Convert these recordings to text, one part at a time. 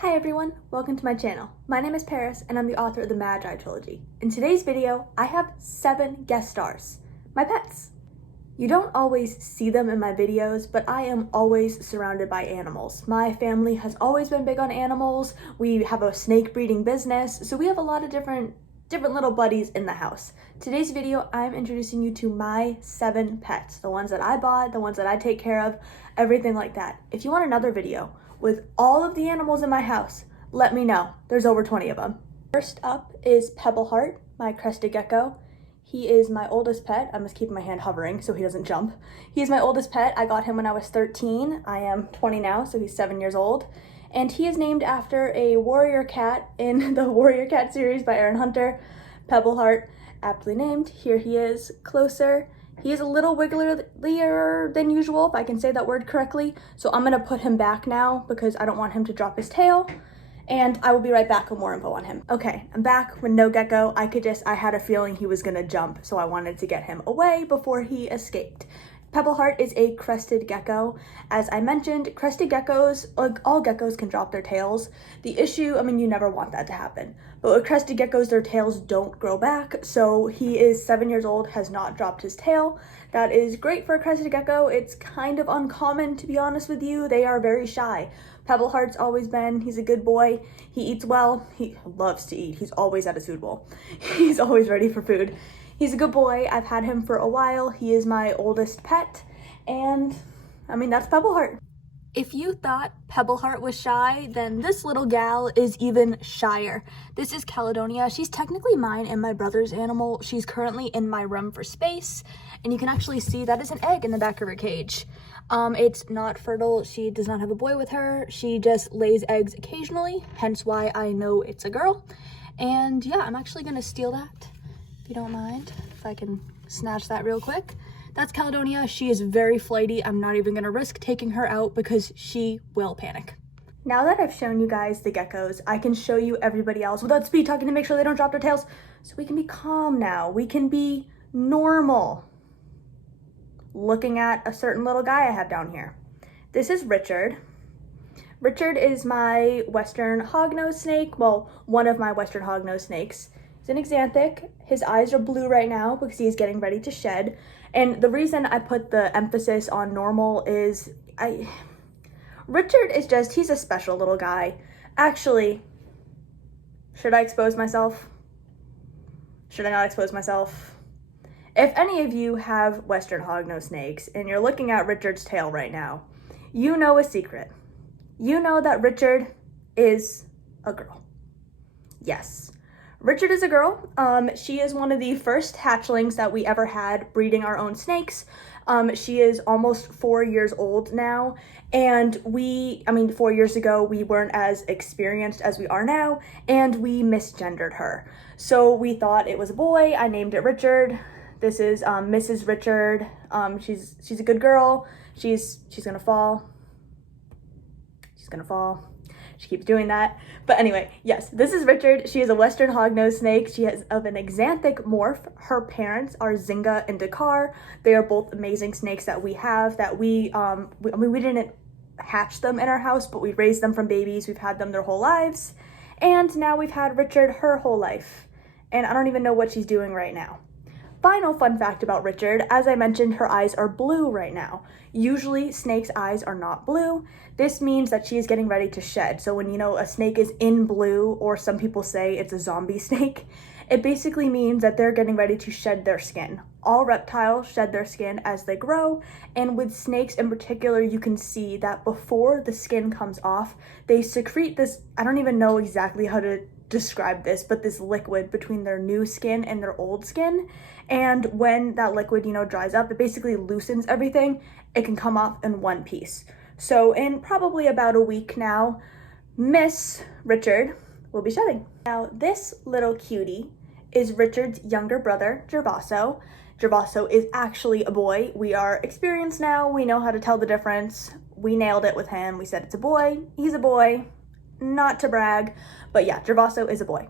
Hi everyone, welcome to my channel. My name is Paris and I'm the author of the Magi trilogy. In today's video, I have 7 guest stars, my pets. You don't always see them in my videos, but I am always surrounded by animals. My family has always been big on animals. We have a snake breeding business, so we have a lot of different little buddies in the house. Today's video, I'm introducing you to my 7 pets, the ones that I bought, the ones that I take care of, everything like that. If you want another video with all of the animals in my house, let me know. There's over 20 of them. First up is Pebble Heart, my crested gecko. He is my oldest pet. I'm just keeping my hand hovering so he doesn't jump. He's my oldest pet. I got him when I was 13. I am 20 now, so he's 7 years old. And he is named after a warrior cat in the Warrior Cat series by Aaron Hunter, Pebble Heart, aptly named. Here he is, closer. He is a little wigglier than usual, if I can say that word correctly. So I'm gonna put him back now because I don't want him to drop his tail. And I will be right back with more info on him. Okay, I'm back with no gecko. I had a feeling he was gonna jump, so I wanted to get him away before he escaped. Pebble Heart is a crested gecko. As I mentioned, crested geckos, like all geckos, can drop their tails. The issue, you never want that to happen. But with crested geckos, their tails don't grow back. So he is 7 years old, has not dropped his tail. That is great for a crested gecko. It's kind of uncommon, to be honest with you. They are very shy. Pebble Heart's always been, he's a good boy. He eats well. He loves to eat. He's always at his food bowl. He's always ready for food. He's a good boy. I've had him for a while. He is my oldest pet, and that's Pebble Heart. If you thought Pebble Heart was shy, then this little gal is even shyer. This is Caledonia. She's technically mine and my brother's animal. She's currently in my room for space, and you can actually see that is an egg in the back of her cage. It's not fertile. She does not have a boy with her. She just lays eggs occasionally, hence why I know it's a girl. And yeah, I'm actually gonna steal that. If you don't mind, if I can snatch that real quick. That's Caledonia. She is very flighty. I'm not even gonna risk taking her out because she will panic. Now that I've shown you guys the geckos, I can show you everybody else without speed talking to make sure they don't drop their tails. So we can be calm now. We can be normal. Looking at a certain little guy I have down here. This is Richard. Richard is my Western hognose snake. Well, one of my Western hognose snakes. He's an axanthic. His eyes are blue right now because he's getting ready to shed. And the reason I put the emphasis on normal is Richard is just, he's a special little guy. Actually, should I expose myself? Should I not expose myself? If any of you have Western hognose snakes and you're looking at Richard's tail right now, you know a secret. You know that Richard is a girl. Yes. Richard is a girl. She is one of the first hatchlings that we ever had breeding our own snakes. She is almost 4 years old now. And 4 years ago, we weren't as experienced as we are now, and we misgendered her. So we thought it was a boy. I named it Richard. This is Mrs. Richard. She's a good girl. She's gonna fall. She's gonna fall. She keeps doing that. But anyway, yes, this is Richard. She is a Western hognose snake. She is of an axanthic morph. Her parents are Zynga and Dakar. They are both amazing snakes that we have that we didn't hatch them in our house, but we raised them from babies. We've had them their whole lives. And now we've had Richard her whole life. And I don't even know what she's doing right now. Final fun fact about Richard, as I mentioned, her eyes are blue right now. Usually snakes' eyes are not blue. This means that she is getting ready to shed. So when a snake is in blue, or some people say it's a zombie snake, it basically means that they're getting ready to shed their skin. All reptiles shed their skin as they grow, and with snakes in particular, you can see that before the skin comes off, they secrete this, I don't even know exactly how to describe this, but this liquid between their new skin and their old skin. And when that liquid, dries up, it basically loosens everything. It can come off in one piece. So in probably about a week now, Miss Richard will be shedding. Now, this little cutie is Richard's younger brother, Gervaso. Gervaso is actually a boy. We are experienced now. We know how to tell the difference. We nailed it with him. We said it's a boy. He's a boy. Not to brag, but yeah, Gervaso is a boy.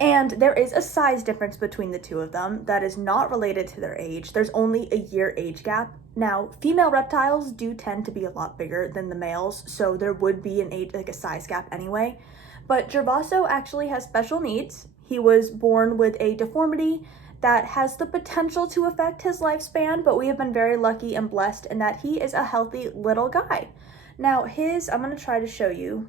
And there is a size difference between the two of them that is not related to their age. There's only a year age gap. Now, female reptiles do tend to be a lot bigger than the males, so there would be an age, like a size gap anyway. But Gervaso actually has special needs. He was born with a deformity that has the potential to affect his lifespan, but we have been very lucky and blessed in that he is a healthy little guy. Now I'm gonna try to show you,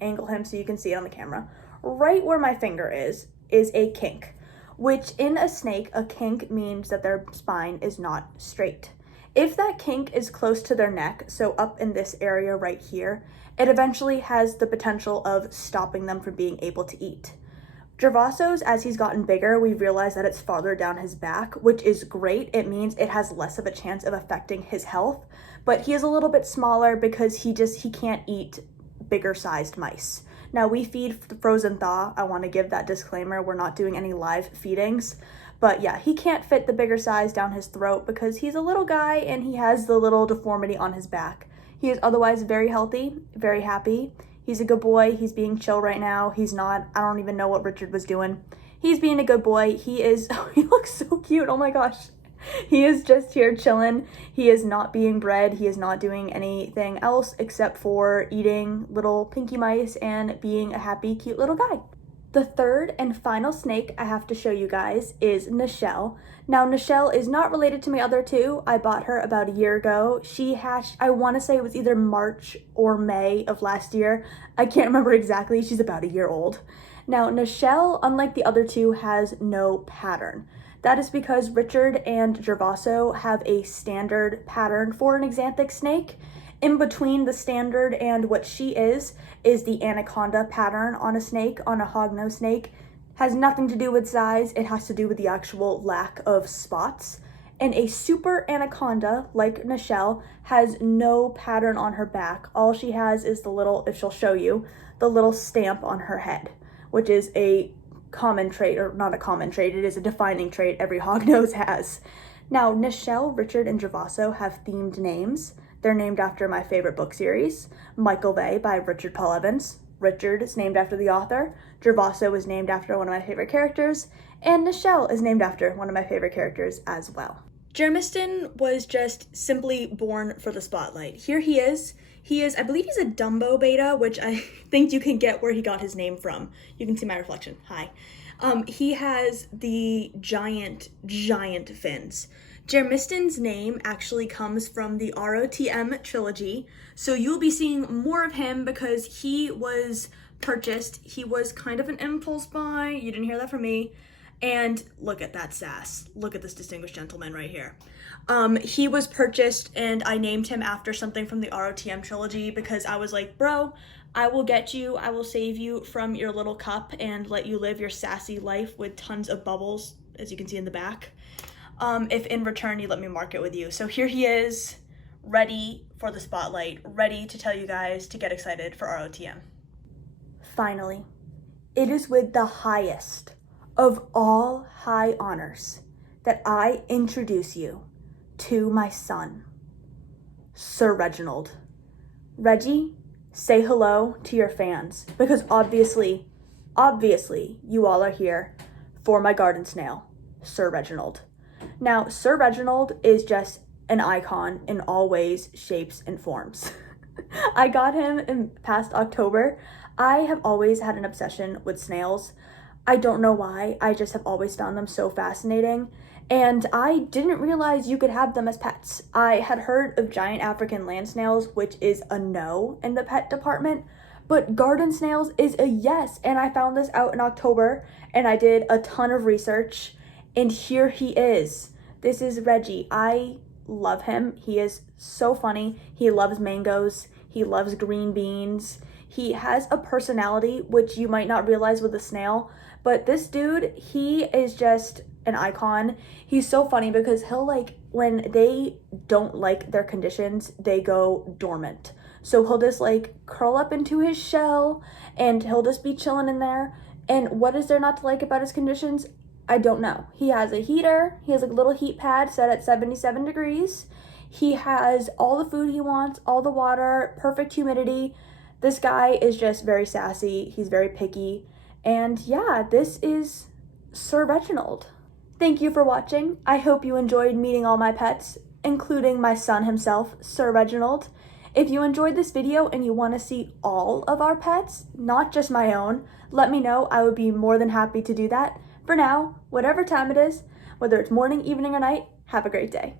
angle him so you can see it on the camera. Right where my finger is a kink, which in a snake, a kink means that their spine is not straight. If that kink is close to their neck, so up in this area right here, it eventually has the potential of stopping them from being able to eat. Gervaso's, as he's gotten bigger, we've realized that it's farther down his back, which is great. It means it has less of a chance of affecting his health, but he is a little bit smaller because he can't eat bigger sized mice. Now we feed frozen thaw. I want to give that disclaimer. We're not doing any live feedings, but yeah, he can't fit the bigger size down his throat because he's a little guy and he has the little deformity on his back. He is otherwise very healthy, very happy. He's a good boy. He's being chill right now. He's not, I don't even know what Richard was doing. He's being a good boy. He is, he looks so cute. Oh my gosh. He is just here chilling. He is not being bred. He is not doing anything else except for eating little pinky mice and being a happy, cute little guy. The third and final snake I have to show you guys is Nichelle. Now, Nichelle is not related to my other two. I bought her about a year ago. She hatched, I want to say it was either March or May of last year. I can't remember exactly. She's about a year old. Now, Nichelle, unlike the other two, has no pattern. That is because Richard and Gervaso have a standard pattern for an axanthic snake. In between the standard and what she is the anaconda pattern on a snake, on a hognose snake. Has nothing to do with size, it has to do with the actual lack of spots. And a super anaconda, like Nichelle, has no pattern on her back. All she has is the little, if she'll show you, the little stamp on her head, which is a common trait, or not a common trait, it is a defining trait every hognose has. Now, Nichelle, Richard, and Gervaso have themed names. They're named after my favorite book series, Michael Vey by Richard Paul Evans. Richard is named after the author, Gervaso is named after one of my favorite characters, and Nichelle is named after one of my favorite characters as well. JayrMiston was just simply born for the spotlight. Here he is. I believe he's a Dumbo beta, which I think you can get where he got his name from. You can see my reflection. Hi. He has the giant fins. JayrMiston's name actually comes from the ROTM trilogy, so you'll be seeing more of him because he was purchased. He was kind of an impulse buy. You didn't hear that from me. And look at that sass. Look at this distinguished gentleman right here. He was purchased and I named him after something from the ROTM trilogy because I was like, bro, I will get you, I will save you from your little cup and let you live your sassy life with tons of bubbles, as you can see in the back. If in return you let me mark it with you. So here he is, ready for the spotlight, ready to tell you guys to get excited for ROTM. Finally, it is with the highest of all high honors that I introduce you to my son, Sir Reginald. Reggie, say hello to your fans because obviously you all are here for my garden snail, Sir Reginald. Now, Sir Reginald is just an icon in all ways, shapes, and forms. I got him in past October. I have always had an obsession with snails. I don't know why, I just have always found them so fascinating. And I didn't realize you could have them as pets. I had heard of giant African land snails, which is a no in the pet department, but garden snails is a yes. And I found this out in October and I did a ton of research. And here he is. This is Reggie. I love him. He is so funny. He loves mangoes. He loves green beans. He has a personality, which you might not realize with a snail, but this dude, he is just an icon. He's so funny because he'll when they don't like their conditions, they go dormant. So he'll just curl up into his shell and he'll just be chilling in there. And what is there not to like about his conditions? I don't know. He has a heater. He has a little heat pad set at 77 degrees. He has all the food he wants, all the water, perfect humidity. This guy is just very sassy. He's very picky. And yeah, this is Sir Reginald. Thank you for watching. I hope you enjoyed meeting all my pets. including my son himself, Sir Reginald. If you enjoyed this video and you want to see all of our pets, not just my own, let me know. I would be more than happy to do that. For now, whatever time it is, whether it's morning, evening, or night, have a great day.